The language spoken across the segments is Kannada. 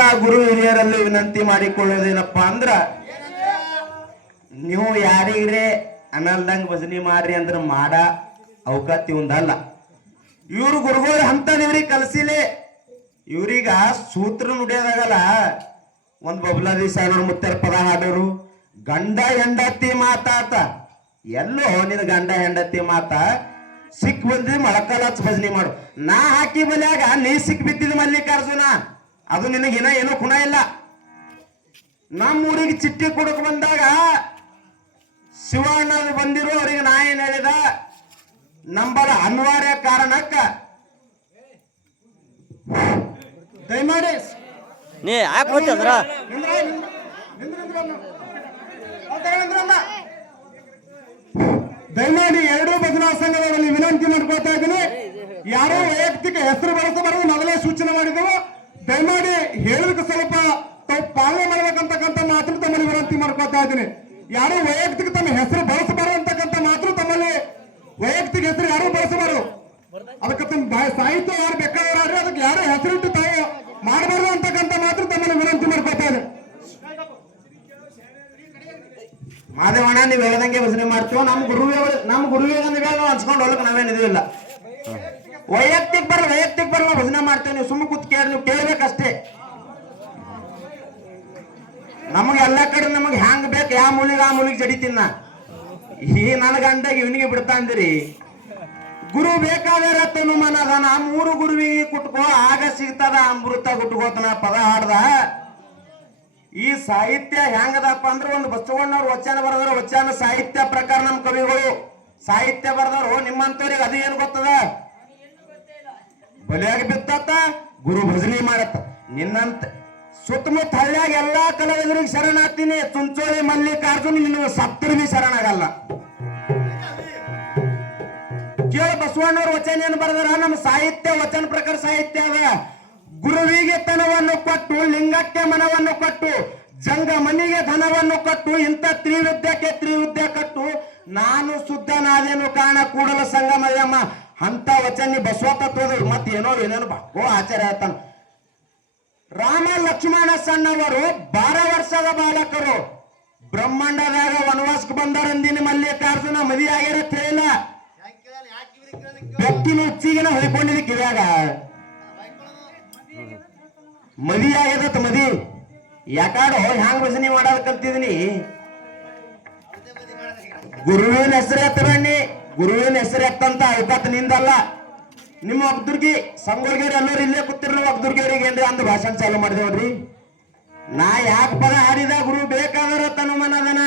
ಸಮೂಹದ ಗುರು ಹಿರಿಯರಲ್ಲಿ ವಿನಂತಿ ಮಾಡಿಕೊಳ್ಳೋದೇನಪ್ಪಾ ಅಂದ್ರ ನೀವು ಯಾರಿಗ್ರೆ ಅನಲ್ದಂಗ ಭಜನಿ ಮಾಡ್ರಿ ಅಂದ್ರ ಮಾಡ ಅವಕಾಶ ಒಂದಲ್ಲ. ಇವ್ರು ಗುರುಗಳು ಅಂತದ್ ಇವ್ರಿಗೆ ಕಲ್ಸಿಲೆ. ಇವ್ರೀಗ ಸೂತ್ರ ನುಡಿಯೋದಾಗಲ್ಲ. ಒಂದ್ ಬಬ್ಲಾದಿ ಸಾನೋರ್ ಮುತ್ತರ ಪದ ಹಾಡೋರು ಗಂಡ ಹೆಂಡತಿ ಮಾತಾತ. ಎಲ್ಲೋ ನಿನ್ ಗಂಡ ಹೆಂಡತಿ ಮಾತ ಸಿಕ್ ಬಂದಿ ಮೊಳಕಾಲ ಹಚ್ಚ ಭಜನಿ ಮಾಡು. ನಾ ಹಾಕಿ ಬಲ್ಯಾಗ ನೀ ಸಿಕ್ ಬಿದ್ದಿದ್ ಮಲ್ಲಿಕಾರ್ಜುನ, ಅದು ನಿನಗಿನ ಏನೋ ಗುಣ ಇಲ್ಲ. ನಮ್ಮ ಊರಿಗೆ ಚಿಟ್ಟಿ ಕೊಡಕ್ ಬಂದಾಗ ಶಿವಣ್ಣ ಬಂದಿರೋ ಅವ್ರಿಗೆ ನಾ ಏನ್ ಹೇಳಿದ, ನಂಬರ ಅನಿವಾರ್ಯ ಕಾರಣಕ್ಕ ದಯಮಾಡಿ ನೀ ಯಾಕೆ ಹೋಗ್ತಂದ್ರ ದಯಮಾಡಿ ಎರಡೂ ಭಜನಾ ಸಂಘದಲ್ಲಿ ವಿನಂತಿ ಮಾಡ್ಕೊಳ್ತಾ ಇದ್ದೀನಿ. ಯಾರೋ ವೈಯಕ್ತಿಕ ಹೆಸರು ಬಳಸಬಾರದು ಮೊದಲೇ ಸೂಚನೆ ಮಾಡಿದೆವು. ದಯಮಾಡಿ ಹೇಳೋದಕ್ಕೆ ಸ್ವಲ್ಪ ತಾವು ಪಾಲನೆ ಮಾಡ್ಬೇಕಂತಕ್ಕಂಥ ಮಾತ್ರ ತಮ್ಮಲ್ಲಿ ವಿನಂತಿ ಮಾಡ್ಕೊಳ್ತಾ ಇದ್ದೀನಿ. ಯಾರು ವೈಯಕ್ತಿಕ ತಮ್ಮ ಹೆಸರು ಬಳಸಬಾರದು ಅಂತಕ್ಕಂಥ ಮಾತ್ರ ತಮ್ಮಲ್ಲಿ ವೈಯಕ್ತಿಕ ಹೆಸರು ಯಾರು ಬಳಸಬಾರದು. ಅದಕ್ಕೆ ತಮ್ಮ ಸಾಹಿತ್ಯ ಯಾರು ಬೇಕಾದ್ರೆ ಅದಕ್ಕೆ ಯಾರು ಹೆಸರಿಟ್ಟು ತಾವು ಮಾಡಬಾರ್ದು ಅಂತಕ್ಕಂಥ ಮಾತ್ರ ತಮ್ಮಲ್ಲಿ ವಿನಂತಿ ಮಾಡ್ಕೊಳ್ತಾ ಇದೆ. ಮಾದೇವಣ್ಣ ನೀವು ಹೇಳ್ದಂಗೆ ಭಜನೆ ಮಾಡ್ತೀವೋ ನಮ್ಮ ಗುರುವಿಗೆ ನಾವು ಹಂಚ್ಕೊಂಡು ಹೋಗ್ಲಿಕ್ಕೆ ನಾವೇನಿದಿಲ್ಲ. ವೈಯಕ್ತಿಕ ಬರಲ್ಲ ಭಜನೆ ಮಾಡ್ತೇವೆ. ನೀವು ಸುಮ್ಮ ಕೂತ್ ಕೇಳಿ ನೀವು ಕೇಳ್ಬೇಕಷ್ಟೇ. ನಮಗೆ ಎಲ್ಲ ಕಡೆ ನಮಗೆ ಹ್ಯಾಂಗ್ ಬೇಕು ಯಾವ ಮೂಲಿಗೆ ಆ ಮೂಲಿಗೆ ಜಡಿತೀನ. ಈ ನನ್ನ ಗಂಡಾಗ ಇವನಿಗೆ ಬಿಡ್ತಾ ಅಂದಿರಿ. ಗುರು ಬೇಕಾದ್ರೆ ತನು ಮನದಾನ ಮೂರು ಗುರುವಿಗೆ ಕುಟ್ಕೋ ಆಗ ಸಿಗ್ತದ ಅಮೃತ ಗುಟ್ಕೋತನ ಪದ ಹಾಡ್ದ. ಈ ಸಾಹಿತ್ಯ ಹೆಂಗದಪ್ಪ ಅಂದ್ರೆ ಒಂದು ಬಸವಣ್ಣವ್ರು ವಚನ ಬರೆದ್ರು. ವಚನ ಸಾಹಿತ್ಯ ಪ್ರಕಾರ ನಮ್ಮ ಕವಿಗಳು ಸಾಹಿತ್ಯ ಬರೆದವರು. ನಿಮ್ಮಂತವ್ರಿಗೆ ಅದು ಏನು ಗೊತ್ತದ? ಬಲಿಯಾಗಿ ಬಿತ್ತತ್ತ ಗುರು ಭಜನೆ ಮಾಡತ್ತ. ನಿನ್ನಂತ ಸುತ್ತಮುತ್ತ ಹಳ್ಳಿಯಾಗ ಎಲ್ಲಾ ಕಲಾವಿದರಿಗೆ ಶರಣಾಗ್ತೀನಿ. ಚುಂಚೋಳಿ ಮಲ್ಲಿಕಾರ್ಜುನ್ ನಿನ್ನ ಸತ್ತರು ಬಿ ಶರಣಾಗಲ್ಲ. ಕೇಳ ಬಸವಣ್ಣವ್ರ ವಚನ ಏನು ಬರೆದಾರ? ನಮ್ಮ ಸಾಹಿತ್ಯ ವಚನ ಪ್ರಕಾರ ಸಾಹಿತ್ಯ ಅದ. ಗುರುವಿಗೆ ತನವನ್ನು ಕೊಟ್ಟು ಲಿಂಗಕ್ಕೆ ಮನವನ್ನು ಕೊಟ್ಟು ಜಂಗ ಮನಿಗೆ ಧನವನ್ನು ಕೊಟ್ಟು ಇಂಥ ತ್ರಿವಿದ್ಯಕ್ಕೆ ತ್ರಿವಿದ್ಯೆ ಕಟ್ಟು ನಾನು ಶುದ್ಧನಾದೇನು ಕಾರಣ ಕೂಡಲ ಸಂಗಮಯ್ಯಮ್ಮ ಅಂತ ವಚನ ಬಸವತ್ತ ತೋದ್ರು. ಮತ್ತೆ ಏನೇನು ಬಾಕೋ ಆಚಾರ್ಯ ಹೇಳ್ತಾನ. ರಾಮ ಲಕ್ಷ್ಮಣ ಸಣ್ಣವರು 12 ವರ್ಷದ ಬಾಲಕರು ಬ್ರಹ್ಮಾಂಡದಾಗ ವನವಾಸಕ್ಕೆ ಬಂದಾರಂದಿನ ಮಲ್ಲಿಕಾರ್ಜುನ ಮದಿ ಆಗ್ಯಾರ ಹೇಳಿಲ್ಲ. ಬೆಕ್ಕಿನ ಹುಚ್ಚಿಗೆನ ಹೊಯ್ಕೊಂಡಿದ್ದ ಕಿವ್ಯಾಗ ಮದಿ ಆಗ್ಯದತ್ ಮದಿ. ಯಾಕಾಡೋ ಹ್ಯಾಂಗ್ ಭಜನೆ ಮಾಡೋದ್ ಕಲ್ತಿದೀನಿ. ಗುರುವಿನ ಹೆಸರು ಎತ್ತಬಣ್ಣಿ. ಗುರುವಿನ ಹೆಸರು ಎತ್ತಂತ ಅವಕಾಶ ನಿಂದಲ್ಲ. ನಿಮ್ಮ ಒಬ್ದುರ್ಗಿ ಸಂಗೋರ್ಗೇರಿ ಎಲ್ಲರೂ ಇಲ್ಲೇ ಕೂತಿರ್. ನಾವು ಒಬ್ದುರ್ಗೇರಿಗೆ ಏನ್ರಿ ಅಂದ್ ಭಾಷಣ ಚಾಲು ಮಾಡಿದೇವ್ರಿ. ನಾ ಯಾಕೆ ಪದ ಹಾಡಿದ? ಗುರು ಬೇಕಾದ್ರ ತನು ಮನದನ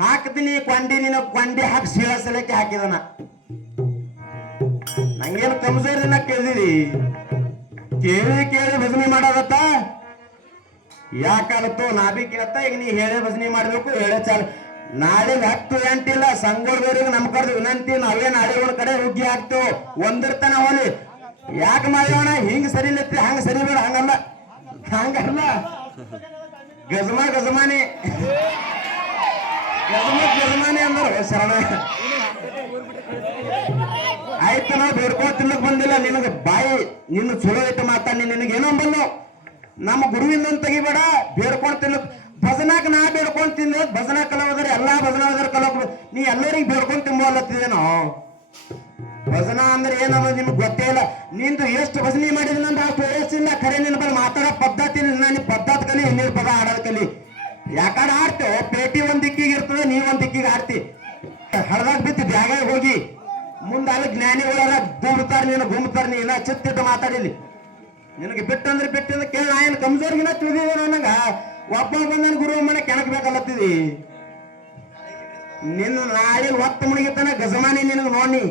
ಹಾಕ್ತೀನಿ ಕೊಂಡಿ ನೀನು ಕೊಂಡಿ ಹಾಕಿ ಸೀಳಸಲಕ್ಕೆ ಹಾಕಿದನ. ನಂಗೇನು ಕಮ್ಜೋರಿನ ಕೇಳಿದಿರಿ? ಕೇಳಿ ಭಜನೆ ಮಾಡೋದತ್ತ ಯಾಕಾಲತ್ತು ನಾ ಬಿ ಕೇಳ್ತಾ. ಈಗ ನೀ ಹೇಳೇ ಭಜನೆ ಮಾಡ್ಬೇಕು. ಹೇಳೇ ಚಾಲು. ನಾಳೆ 10 ಗಂಟೆಲ್ಲ ಸಂಗೋರ್ಗೇರಿಗೆ ನಮ್ ಕಡೆ ವಿನಂತಿ. ನಾವೇ ನಾಳೆ ಒಂದ್ ಕಡೆ ಹುಗ್ಗಿ ಹಾಕ್ತೇವೆ. ಒಂದಿರ್ತಾನ ಹೋಲಿ. ಯಾಕೆ ಮಾಡೋಣ ಹಿಂಗ್ ಸರಿ ಇಲ್ಲತ್ತಿ ಹಂಗ ಸರಿ ಬೇಡ. ಹಂಗಲ್ಲ ಗಜಮಾನಿ ಅಂದ್ರ ಶರಣ. ಆಯ್ತು ನಾವು ಬೇಡ್ಕೊ ತಿನ್ನಕ್ ಬಂದಿಲ್ಲ. ನಿನಗೆ ಬಾಯಿ ನಿನ್ನ ಚಲೋ ಐತೆ ಮಾತಾಡಿ ನಿನಗೇನೋ ಬಂದು ನಮ್ಮ ಗುರುವಿಂದ ತೆಗಿಬೇಡ. ಬೇಡ್ಕೊಂಡ್ ತಿನ್ನಕ್ ಭಜನಾಕ್ ನಾ ಬೇಡ್ಕೊಂಡ್ ತಿಂದ ಭಜನಾ ಕಲಾವಿದರು ಎಲ್ಲಾ ಭಜನಾವಿದರು ಕಲಾವಿದರು ನೀ ಎಲ್ಲರಿಗೆ ಬೇಡ್ಕೊಂಡ್ ತಿಂಬೋಲತ್ತಿದೇನೋ. ಭಜನಾ ಅಂದ್ರೆ ಏನನ್ನೋ ನಿಮ್ಗೆ ಗೊತ್ತೇ ಇಲ್ಲ. ನಿಂದು ಎಷ್ಟು ಭಜನೆ ಮಾಡಿದ್ರೆ ಅಂದ್ರೆ ಅಷ್ಟು ವಯಸ್ಸಿಲ್ಲ. ಖರೆ ನಿನ್ನ ಬಳಿ ಮಾತಾಡೋ ಪದ್ಧತಿ ನಿನ್ನ ಪದ್ಧತಿ ಕಲಿ ಹಿನ್ನೀರ್ ಪದ ಆಡೋದ್ ಕಲಿ. ಯಾಕಂದ್ರೆ ಆಡ್ತೇವೆ ಪೇಟಿ ಒಂದ್ ದಿಕ್ಕಿಗೆ ಇರ್ತದೆ, ನೀವ್ ಒಂದ್ ದಿಕ್ಕಿಗೆ ಆಡ್ತಿ. ಹಳದಾಗ ಬಿತ್ತು ಬ್ಯಾಗ ಹೋಗಿ ಮುಂದೆ ಅಲ್ಲಿ ಜ್ಞಾನಿಗಳ ಗುಮ್ತಾರ ನೀನು ಗುಮ್ತಾರ ನೀ ಇಲ್ಲ ಚಿತ್ತಿಟ್ಟು ಮಾತಾಡಿಲಿ. ನಿನಗೆ ಬಿಟ್ಟಂದ್ರೆ ಬಿಟ್ಟಂದ್ರೆ ಕೇಳ. ನಾ ಏನು ಕಮ್ಜೋರ್ಗಿನ ತಿಳಿದಿದೆ ನನಗ. ಒಬ್ಬ ಬಂದನ್ ಗುರು ಮನೆ ಕೆಣಕ್ ಬೇಕಲ್ಲತ್ತಿದಿ. ನಿನ್ನ ನಾಳೆ ಹೊತ್ತು ಮುಣಿಗಿತಾನ ಗಜಮಾನಿ ನಿನಗೆ ನೋಡಿ.